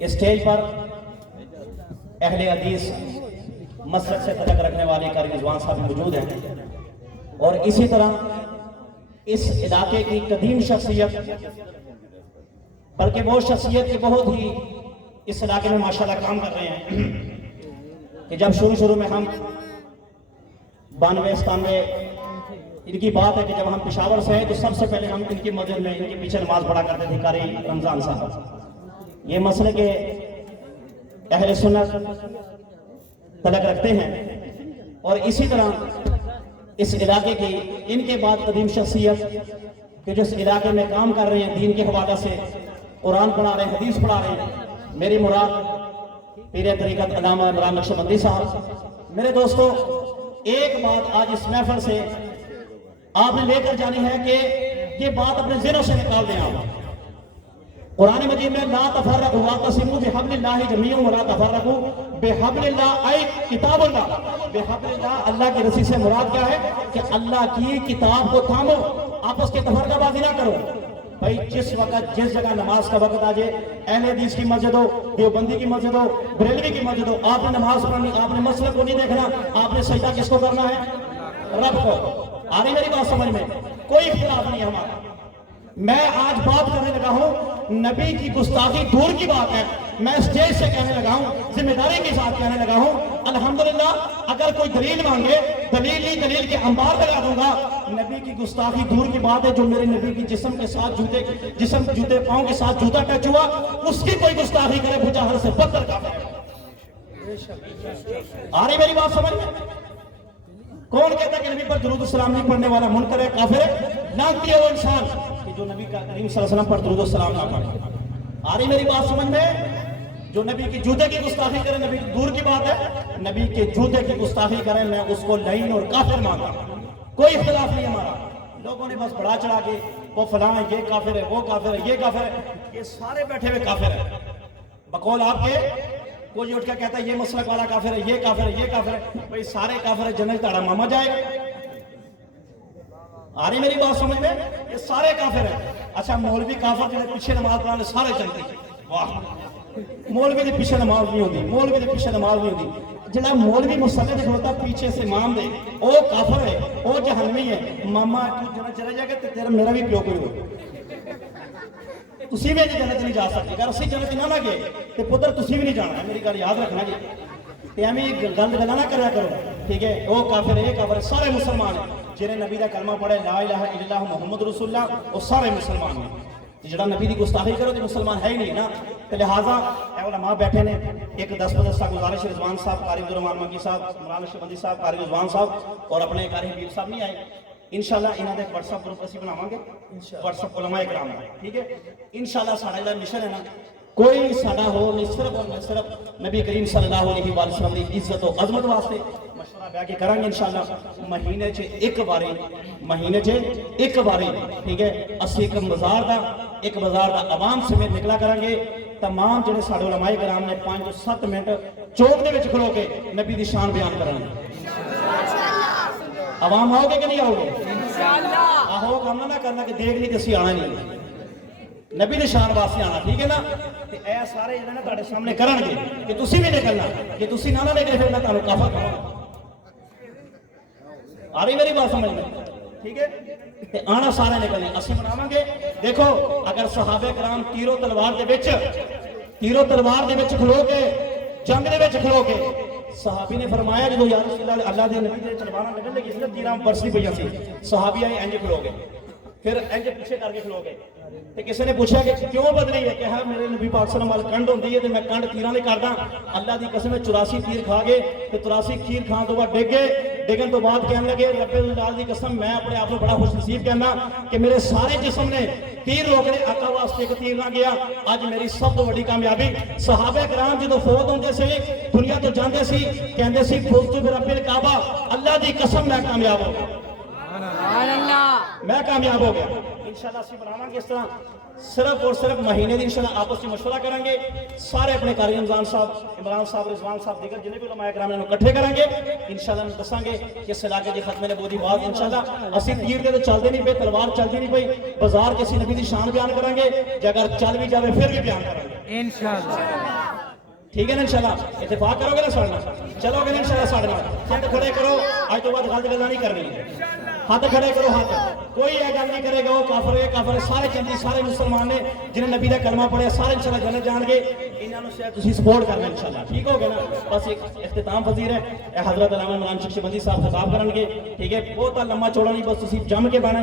Stage پر اہل حدیث مسلک سے تعلق رکھنے والے قاری رضوان صاحب موجود ہیں، اور اسی طرح اس علاقے کی قدیم شخصیت، بلکہ وہ شخصیت کی بہت ہی اس علاقے میں ماشاءاللہ کام کر رہے ہیں کہ جب شروع میں ہم 92-97 ان کی بات ہے کہ جب ہم پشاور سے ہیں تو سب سے پہلے ہم ان کی مسجد میں ان کے پیچھے نماز پڑھا کرتے تھے قاری رمضان صاحب۔ یہ مسئلے کے اہل سنت تعلق رکھتے ہیں، اور اسی طرح اس علاقے کی ان کے بعد قدیم شخصیت کہ جو اس علاقے میں کام کر رہے ہیں دین کے حوالے سے، قرآن پڑھا رہے ہیں، حدیث پڑھا رہے ہیں، میری مراد پیر طریقت علامہ عمران نقشبندی صاحب۔ میرے دوستو، ایک بات آج اس محفل سے آپ نے لے کر جانی ہے کہ یہ بات اپنے ذہنوں سے نکال دیں آپ۔ قرآن مجید میں لا تفرقوا واعتصموا بحبل اللہ جميعا ولا تفرقوا بحبل اللہ ای کتاب اللہ۔ بحبل اللہ، اللہ کی رسی سے مراد کیا ہے کہ اللہ کی کتاب کو تھامو، آپس کے تفرقہ بازی نہ کرو۔ بھائی جس وقت جس جگہ نماز کا وقت آ جائے، اہل حدیث کی مسجد ہو، دیوبندی کی مسجد ہو، بریلوی کی مسجد ہو، آپ نے نماز پڑھنی، آپ نے مسئلہ کو نہیں دیکھنا، آپ نے سجدہ کس کو کرنا ہے؟ رب کو۔ آ رہی میری بات سمجھ میں؟ کوئی اختلاف نہیں ہمارا۔ میں آج بات کرنے لگا ہوں، نبی کی گستاخی دور کی بات ہے، میں اسٹیج سے کہنے لگا ہوں، ذمہ داری کے ساتھ کہنے لگا ہوں، الحمدللہ اگر کوئی دلیل مانگے، دلیل نہیں، دلیل کے انبار لگا دوں گا۔ نبی کی گستاخی دور کی بات ہے، جو میرے نبی کی جسم کے ساتھ جوتے پاؤں کے ساتھ جوتا ٹچ ہوا، اس کی کوئی گستاخی کرے بجاہر سے بدتر کافر ہے۔ آ رہی میری بات سمجھ میں؟ کون کہتا ہے کہ نبی پر درود السلام نہیں پڑھنے والا منکر ہے، کافر ہے؟ لعنتی ہے وہ انسان کہ جو نبی کا کریم صلی اللہ علیہ وسلم پر درود السلام نہ پڑھے۔ آ رہی میری بات سمجھ میں؟ جو نبی کی جوتے کی گستاخی کرے، نبی دور کی بات ہے، نبی کے جوتے کی گستاخی کرے، میں اس کو لعین اور کافر مانتا ہوں۔ کوئی اختلاف نہیں ہمارا۔ لوگوں نے بس بڑھا چڑھا کے وہ فلاں یہ کافر ہے، وہ کافر ہے، یہ کافر ہے، یہ سارے بیٹھے ہوئے کافر ہیں بقول آپ کے۔ کوئی اٹھ کے کہتا ہے یہ مسلک والا کافر ہے، یہ کافر ہے، یہ کافر ہے، بھئی سارے کافر ہے، جنت تاڑا ماما جائے گا۔ آ رہی میری بات سمجھ میں؟ یہ سارے کافر ہیں۔ اچھا مولوی کافر جنہیں پیچھے نماز پڑھانے سارے چلتے ہیں، واہ، مولوی دے پیچھے نماز نہیں ہوتی، مولوی دے پیچھے نماز نہیں ہوتی۔ جنہا مولوی مسلح دے کھلوتا پیچھے سے امام دے، او کافر ہے، او جہنمی ہے، ماما تو جنہ چلے جائے گا تو تیرا میرا بھی پیو کوئی ہو، تسی بھی جنت نہیں جا سکتے۔ اگر اسی جنت نہ گئے تو پتر تسی بھی نہیں جانا ہے، میری گل یاد رکھنا جی، تے ہمیں گل نہ کریا کرو، ٹھیک ہے؟ وہ کافر ہے، یہ کافر ہے، سارے مسلمان ہیں۔ جنہیں نبی دا کلمہ پڑھے لا الہ الا اللہ محمد رسول اللہ، وہ سارے مسلمان ہیں۔ جڑا نبی دی گستاخی کرو تو مسلمان ہے ہی نہیں نا۔ تو لہٰذا اے علماء بیٹھے نے، ایک 10 گزارش، رضوان صاحب، قاری عبدالرحمان مکی صاحب، عمران نقشبندی صاحب، قاری رضوان صاحب اور اپنے قاری حبیب صاحب نہیں آئے۔ انشاءاللہ انہاں دے واٹس ایپ گروپ اسی بناواں گے، واٹس ایپ علماء کرام دا، ٹھیک ہے؟ انشاءاللہ ساڈا جڑا مشن ہے نا، کوئی ساڈا ہو نہیں، صرف اور صرف نبی کریم صلی اللہ علیہ وآلہ وسلم دی عزت و عظمت واسطے مشورہ بیٹھ کے کریں گے انشاءاللہ۔ مہینے چ ایک باری، ٹھیک ہے؟ اسی ایک بازار دا عوام سمیت نکلا کریں گے۔ تمام جڑے ساڈے علماء کرام نے 5 تو 7 منٹ چوک دے وچ کھلو کے نبی دی شان بیان کریں گے۔ عوام آؤ گے کہ نہیں آؤ گے؟ انشاءاللہ آہو کام نہ کرنا کہ دیکھ نہیں کسی آنا نہیں، نبی دی شان واسطے آنا، ٹھیک ہے نا؟ تے اے سارے جڑے نا تہاڈے سامنے کرن گے کہ تسی بھی نکلنا، کہ تسی نہ نکلے پھر میں تانوں کافر کہاں۔ آ رہی میری بات سمجھ میں؟ ٹھیک ہے؟ تے آنا سارے نکلنے، اسی بناواں گے۔ دیکھو اگر صحابہ کرام تیرو تلوار دے وچ کھلو کے، جنگ دے وچ کھلو کے، صحابی نے فرمایا جدو یا رسول اللہ دے نبی دے تلواراں نکل لگی سی نا، تیراں برستی پئیاں سی، صحابی آئے انج کھلو گے، پھر انج پیچھے کر کے کھلو گے۔ تے کسی نے پوچھا کہ کیوں بدلی ہے؟ کہ ہاں میرے نبی پاک صلی اللہ علیہ وسلم کنڈ ہوندی ہے تے میں کنڈ تیراں نہیں کردا۔ اللہ دی قسم 84 تیر کھا گئے تے 83 تیر کھان تو بعد ڈگ گئے، ڈگن تو بعد کہنے لگے رب العال دی قسم میں اپنے آپ کو بڑا خوش نصیب کہنا کہ میرے سارے جسم نے تیر روکنے، آقا واسطے ایک تیر نہ گیا۔ اج میری سب تو بڑی کامیابی، صحابہ کرام جدو فوت ہوندے سی، دنیا تو جاندے سی، کہندے سی فزت برب الکعبہ، اللہ دی قسم میں کامیاب ہو گیا، میں کامیاب ہو گیا۔ انشاءاللہ اسی بناواں گے اس طرح، صرف اور صرف مہینے دی انشاءاللہ آپس میں مشورہ کریں گے، سارے اپنے قاری رمضان صاحب، عمران صاحب، رضوان صاحب، دیگر جنہیں بھی علماء کرام نے اکٹھے کریں گے۔ انشاءاللہ ہم دساں گے کہ اس علاقے دی ختم نبوت دی بات انشاءاللہ اسی تیر دے تو چلدے نہیں پے، تلوار چلدی نہیں پئی، بازار کسی نبی دی شان بیان کریں گے، جے اگر چل بھی جاوے پھر بھی بیان کریں گے۔ انشاءاللہ ٹھیک ہے نا انشاءاللہ اتفاق کرو گے نا سارے نال چلو گے نا انشاءاللہ سارے نال ہاتھ کھڑے کرو آج تو بعد غلط گلاں نہیں کرنی ہاتھ کھڑے کرو ہاتھ کوئی یہ گل نہیں کرے گا وہ کافر ہے کافر ہے سارے جنتی سارے مسلمان نے جنہیں نبی دا کلمہ پڑھیا سارے انشاءاللہ جنت جان گے انہاں نوں شاید تسی سپورٹ کرنا انشاءاللہ ٹھیک ہو گیا نا بس ایک اختتام پذیر ہے اے حضرت علامہ مولانا شخص بندی صاحب خطاب کرن گے ٹھیک ہے بہت لمبا چوڑا نہیں بس تسی جم کے بہنا